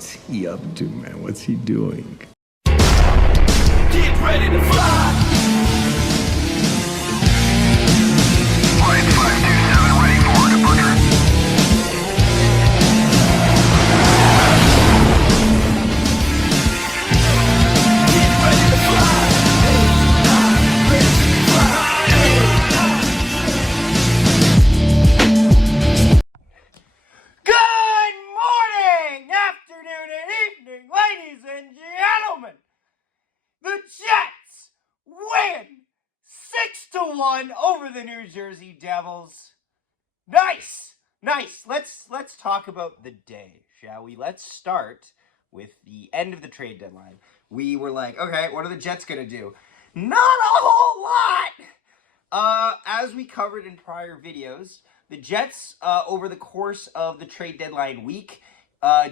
What's he up to, man? What's he doing? Get ready to fly! 527 ready for departure. Get ready to fly! Good morning, afternoon, and evening, ladies and gentlemen. The Jets win 6-1 over the New Jersey Devils. Nice. Let's talk about the day, shall we? Let's start with the end of the trade deadline. We were like, okay, what are the Jets gonna do? Not a whole lot. As we covered in prior videos, the Jets, over the course of the trade deadline week,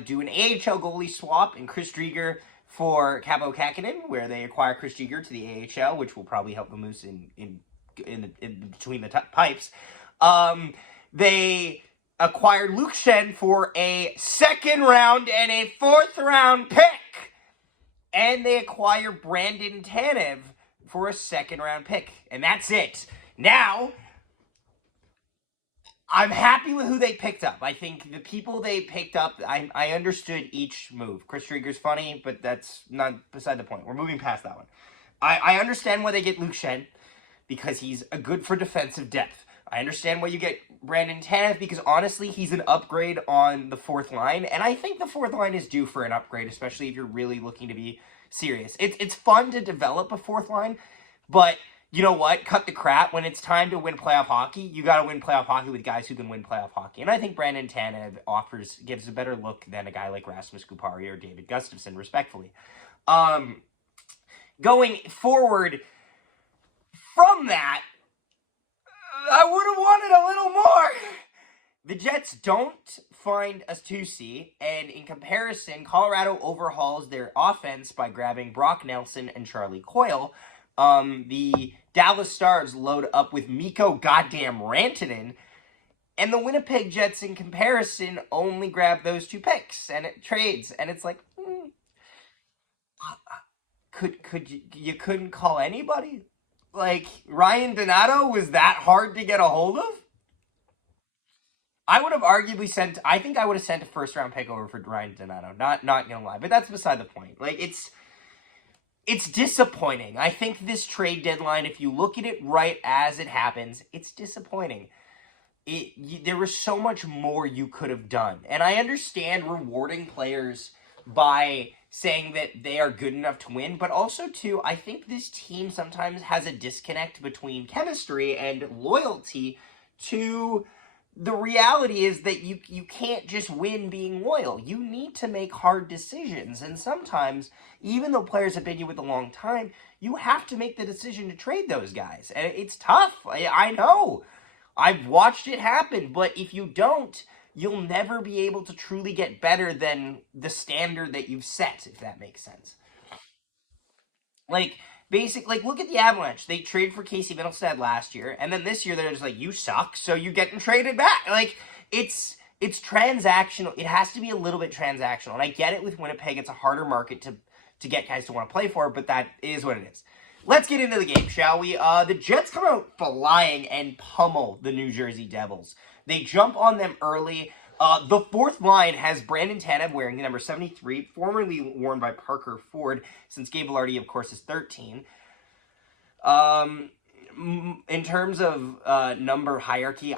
do an AHL goalie swap in Chris Driedger for Kaapo Kähkönen, where they acquire Chris Driedger to the AHL, which will probably help the Moose in between the pipes. They acquired Luke Schenn for a second round and a fourth round pick, and they acquire Brandon Tanev for a second round pick, and that's it. Now, I'm happy with who they picked up. I think the people they picked up, I understood each move. Chris Driedger's funny, but that's not beside the point. We're moving past that one. I understand why they get Luke Schenn, because he's good for defensive depth. I understand why you get Brandon Tanev, because honestly, he's an upgrade on the fourth line, and I think the fourth line is due for an upgrade, especially if you're really looking to be serious. It's fun to develop a fourth line, but you know what? Cut the crap. When it's time to win playoff hockey, you got to win playoff hockey with guys who can win playoff hockey. And I think Brandon Tanev gives a better look than a guy like Rasmus Kupari or David Gustafsson, respectfully. Going forward from that, I would have wanted a little more. The Jets don't find a 2C, and in comparison, Colorado overhauls their offense by grabbing Brock Nelson and Charlie Coyle. The Dallas Stars load up with Mikko goddamn Rantanen, and the Winnipeg Jets, in comparison, only grab those two picks, and it trades, and it's like, you couldn't call anybody? Like, Ryan Donato was that hard to get a hold of? I would have arguably sent a first-round pick over for Ryan Donato, not gonna lie, but that's beside the point. Like, it's disappointing. I think this trade deadline, if you look at it right as it happens, it's disappointing. There was so much more you could have done. And I understand rewarding players by saying that they are good enough to win, but also, too, I think this team sometimes has a disconnect between chemistry and loyalty to the reality is that you can't just win being loyal. You need to make hard decisions. And sometimes, even though players have been with a long time, you have to make the decision to trade those guys. And it's tough. I know. I've watched it happen. But if you don't, you'll never be able to truly get better than the standard that you've set, if that makes sense. Look at the Avalanche. They traded for Casey Mittelstadt last year, and then this year they're just like, you suck, so you getting traded back. Like, it's transactional. It has to be a little bit transactional, and I get it with Winnipeg. It's a harder market to get guys to want to play for, but that is what it is. Let's get into the game, shall we? The Jets come out flying and pummel the New Jersey Devils. They jump on them early. The fourth line has Brandon Tanev wearing the number 73, formerly worn by Parker Ford, since Gabe Vilardi, of course, is 13. In terms of number hierarchy,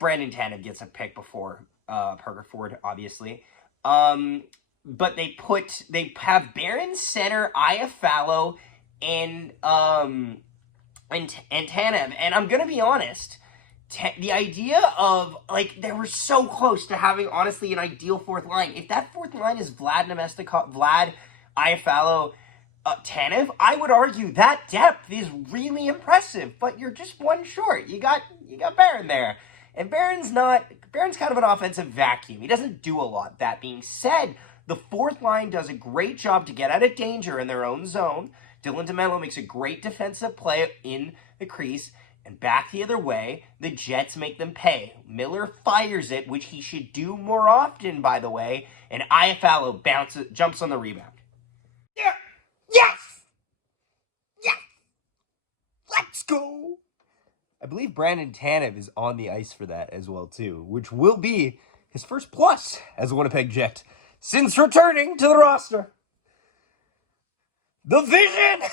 Brandon Tanev gets a pick before Parker Ford, obviously. But they have Barron center, Iafallo, and Tanev. And I'm gonna be honest. The idea of, they were so close to having, honestly, an ideal fourth line. If that fourth line is Vlad Namestnikov, Vlad, Iafallo, Tanev, I would argue that depth is really impressive, but you're just one short. You got Barron there. And Barron's kind of an offensive vacuum. He doesn't do a lot. That being said, the fourth line does a great job to get out of danger in their own zone. Dylan DeMello makes a great defensive play in the crease. and back the other way. The Jets make them pay. Miller fires it, which he should do more often, by the way, and Iafallo jumps on the rebound. Yeah. Yes! Yes! Let's go! I believe Brandon Tanev is on the ice for that as well, too, which will be his first plus as a Winnipeg Jet since returning to the roster. The vision!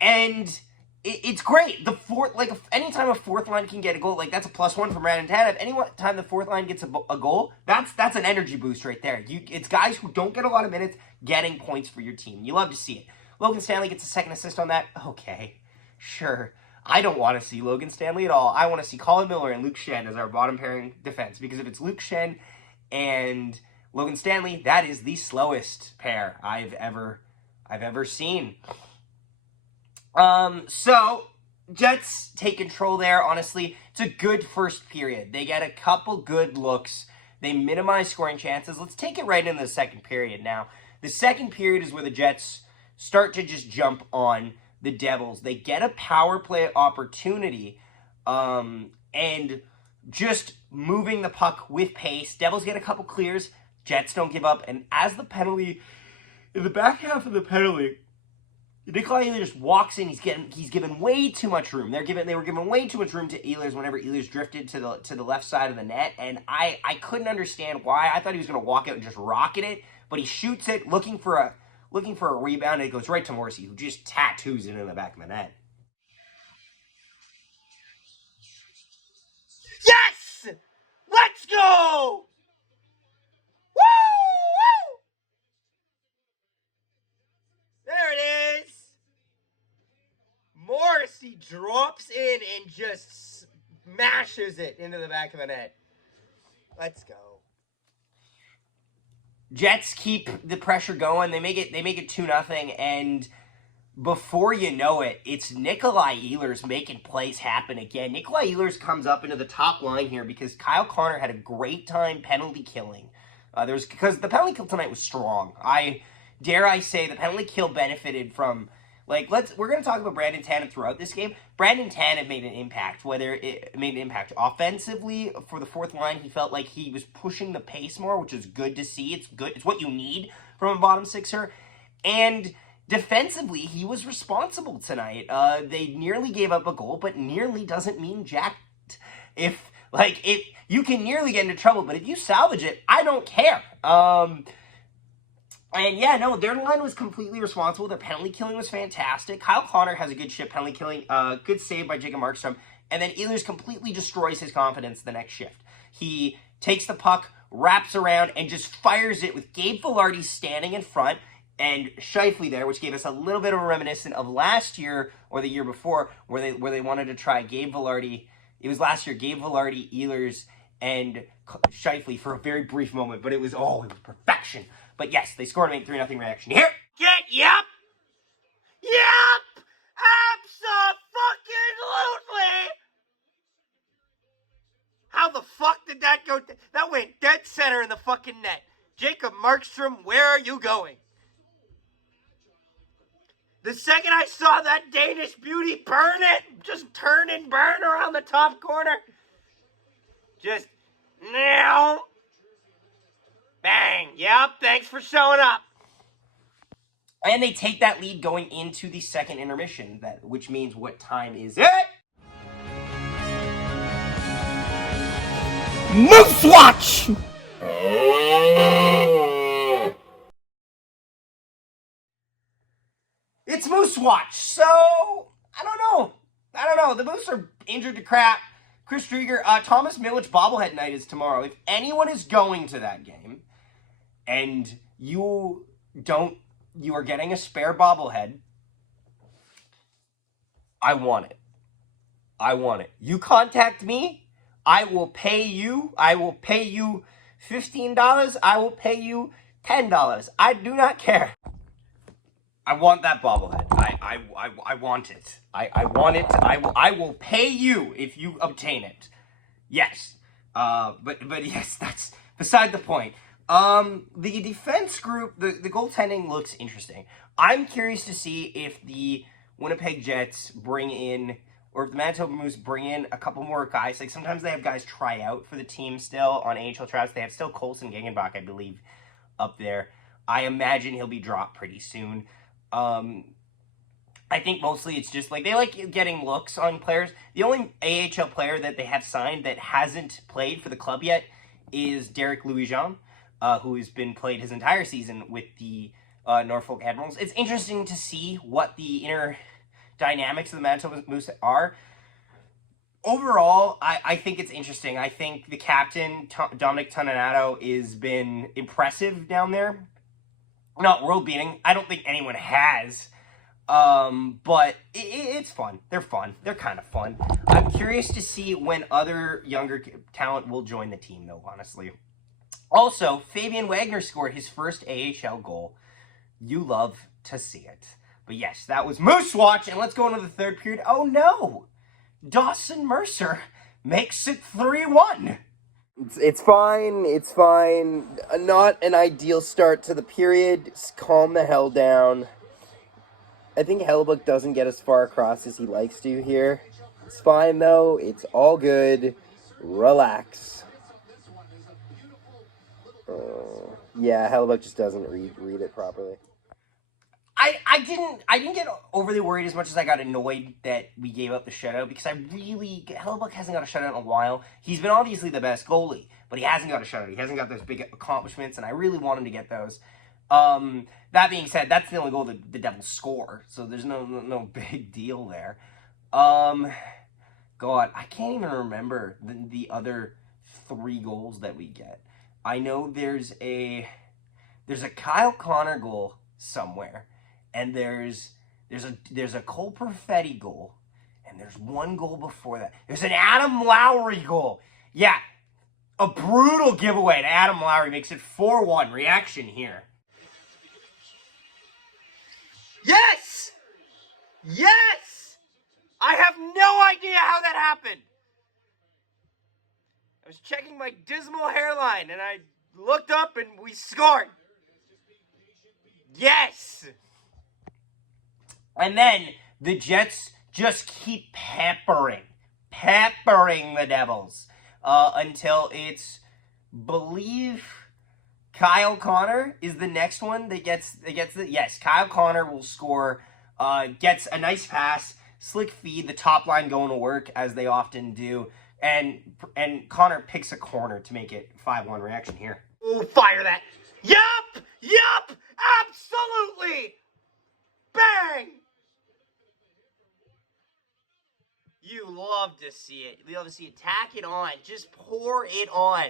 And it's great. The fourth, anytime a fourth line can get a goal, that's a +1 from Brandon Tanev. Anytime the fourth line gets a goal, that's an energy boost right there. It's guys who don't get a lot of minutes getting points for your team. You love to see it. Logan Stanley gets a second assist on that. Okay, sure. I don't want to see Logan Stanley at all. I want to see Colin Miller and Luke Schenn as our bottom pairing defense, because if it's Luke Schenn and Logan Stanley, that is the slowest pair I've ever seen. So Jets take control there. Honestly, it's a good first period. They get a couple good looks. They minimize scoring chances. Let's take it right into the second period now. The second period is where the Jets start to just jump on the Devils. They get a power play opportunity, and just moving the puck with pace. Devils get a couple clears. Jets don't give up. And as the penalty, in the back half of the penalty, Nikolai Ehlers just walks in. He's given way too much room. They were giving way too much room to Ehlers whenever Ehlers drifted to the left side of the net, and I couldn't understand why. I thought he was going to walk out and just rocket it, but he shoots it, looking for a rebound, and it goes right to Morrissey, who just tattoos it in the back of the net. Yes! Let's go! Woo! There it is. Morrissey drops in and just smashes it into the back of the net. Let's go. Jets keep the pressure going. They make it 2-0, and before you know it, it's Nikolai Ehlers making plays happen again. Nikolai Ehlers comes up into the top line here because Kyle Connor had a great time penalty killing. Because the penalty kill tonight was strong. Dare I say the penalty kill benefited from, we're going to talk about Brandon Tanev throughout this game. Brandon Tanev made an impact, offensively for the fourth line. He felt like he was pushing the pace more, which is good to see. It's good. It's what you need from a bottom sixer. And defensively, he was responsible tonight. They nearly gave up a goal, but nearly doesn't mean jack. If you can nearly get into trouble, but if you salvage it, I don't care. And yeah, no, their line was completely responsible. Their penalty killing was fantastic. Kyle Connor has a good shift penalty killing. Good save by Jacob Markstrom. And then Ehlers completely destroys his confidence the next shift. He takes the puck, wraps around, and just fires it with Gabe Vilardi standing in front and Scheifele there, which gave us a little bit of a reminiscent of last year or the year before, where they wanted to try Gabe Vilardi. It was last year, Gabe Vilardi, Ehlers, and Scheifele for a very brief moment, but it was perfection. But yes, they scored to make 3-0 reaction. Here, yep, abso-fucking-lutely. How the fuck did that go? That went dead center in the fucking net. Jacob Markstrom, where are you going? The second I saw that Danish beauty burn it, just turn and burn around the top corner, just now. Bang. Yep, thanks for showing up. And they take that lead going into the second intermission, which means what time is it? Moose Watch! It's Moose Watch, so I don't know. The Moose are injured to crap. Chris Drieger, Thomas Milic bobblehead night is tomorrow. If anyone is going to that game and you are getting a spare bobblehead, I want it. You contact me, I will pay you. I will pay you $15. I will pay you $10. I do not care. I want that bobblehead. I want it. I want it. I will pay you if you obtain it. Yes. But yes, that's beside the point. The defense group, the goaltending looks interesting. I'm curious to see if the Winnipeg Jets bring in, or if the Manitoba Moose bring in a couple more guys, like sometimes they have guys try out for the team still on AHL tryouts. They have still Colson Gengenbach, I believe, up there. I imagine he'll be dropped pretty soon. I think mostly it's just like they like getting looks on players. The only AHL player that they have signed that hasn't played for the club yet is Derek Louis-Jean, who has been played his entire season with the Norfolk Admirals. It's interesting to see what the inner dynamics of the Manitoba Moose are. Overall, I think it's interesting. I think the captain, Dominic Toninato, has been impressive down there. Not world-beating. I don't think anyone has. But it's fun. They're fun. They're kind of fun. I'm curious to see when other younger talent will join the team, though, honestly. Also, Fabian Wagner scored his first AHL goal. You love to see it. But yes, that was Moose Watch, and let's go into the third period. Oh no! Dawson Mercer makes it 3-1. It's fine. It's fine. Not an ideal start to the period. Just calm the hell down. I think Hellebuck doesn't get as far across as he likes to here. It's fine, though. It's all good. Relax. Yeah, Hellebuck just doesn't read it properly. I didn't get overly worried as much as I got annoyed that we gave up the shutout, because Hellebuck hasn't got a shutout in a while. He's been obviously the best goalie, but he hasn't got a shutout. He hasn't got those big accomplishments, and I really want him to get those. That being said, that's the only goal that the Devils score, so there's no big deal there. God, I can't even remember the other 3 goals that we get. I know there's a Kyle Connor goal somewhere, and there's a Cole Perfetti goal, and there's one goal before that. There's an Adam Lowry goal. Yeah, a brutal giveaway to Adam Lowry makes it 4-1. Reaction here. Yes! Yes! I have no idea how that happened. I was checking my dismal hairline, and I looked up, and we scored. Yes! And then the Jets just keep peppering the Devils until it's, believe, Kyle Connor is the next one that gets the, yes, Kyle Connor will score, gets a nice pass, slick feed, the top line going to work as they often do, and Connor picks a corner to make it 5-1. Reaction here. Ooh, fire that. Yup! Absolutely! Bang! You love to see it. You love to see it. Tack it on. Just pour it on.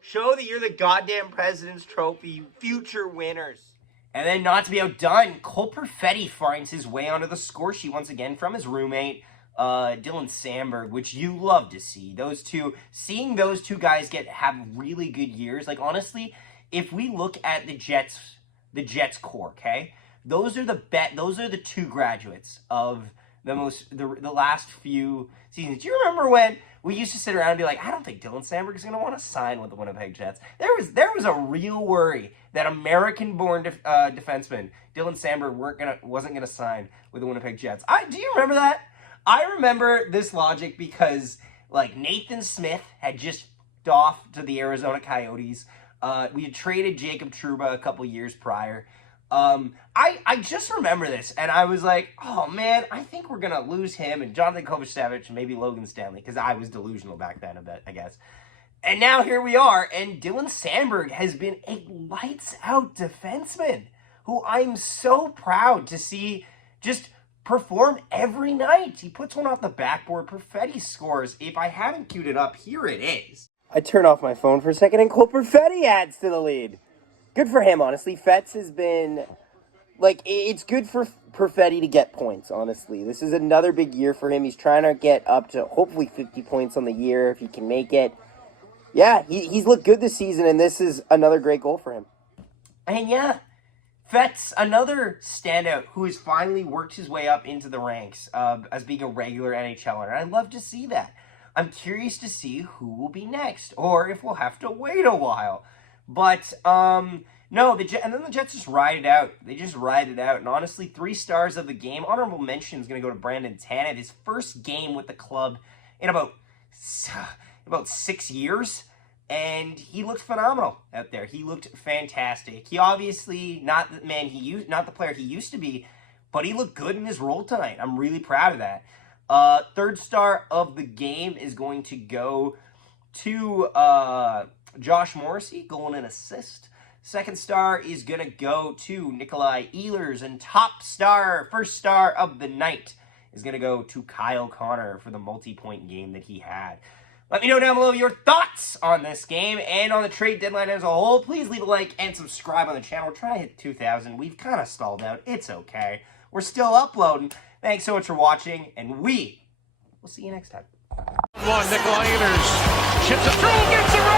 Show that you're the goddamn President's Trophy future winners. And then, not to be outdone, Cole Perfetti finds his way onto the score sheet once again from his roommate, Dylan Sandberg, which you love to see. Seeing those two guys have really good years. Like, honestly, if we look at the Jets core, okay? Those are the 2 graduates of the last few seasons. Do you remember when we used to sit around and be like, I don't think Dylan Sandberg is going to want to sign with the Winnipeg Jets? There was a real worry that American-born defenseman Dylan Sandberg wasn't going to sign with the Winnipeg Jets. Do you remember that? I remember this logic because, like, Nathan Smith had just off to the Arizona Coyotes. We had traded Jacob Trouba a couple years prior. I just remember this, and I was like, oh man, I think we're gonna lose him and Jonathan Kovacevic and maybe Logan Stanley, because I was delusional back then a bit, I guess. And now here we are, and Dylan Sandberg has been a lights-out defenseman who I'm so proud to see just perform every night. He puts one off the backboard. Perfetti scores. If I haven't queued it up, here it is. I turn off my phone for a second, and Cole Perfetti adds to the lead. Good for him, honestly. Fetz has been, like, it's good for Perfetti to get points, honestly. This is another big year for him. He's trying to get up to hopefully 50 points on the year if he can make it. Yeah, he's looked good this season, and this is another great goal for him. And yeah, Fetz, another standout who has finally worked his way up into the ranks as being a regular NHLer. And I'd love to see that. I'm curious to see who will be next, or if we'll have to wait a while. But No, and then the Jets just ride it out. They just ride it out. And honestly, 3 stars of the game. Honorable mention is going to go to Brandon Tanev. His first game with the club in about 6 years. And he looked phenomenal out there. He looked fantastic. He obviously not the player he used to be, but he looked good in his role tonight. I'm really proud of that. 3rd star of the game is going to go to Josh Morrissey, goal and assist. 2nd star is going to go to Nikolai Ehlers. And top star, 1st star of the night, is going to go to Kyle Connor for the multi-point game that he had. Let me know down below your thoughts on this game and on the trade deadline as a whole. Please leave a like and subscribe on the channel. We're trying to hit 2,000. We've kind of stalled out. It's okay. We're still uploading. Thanks so much for watching, and we'll see you next time. Nikolai Ehlers chips it through, gets it right.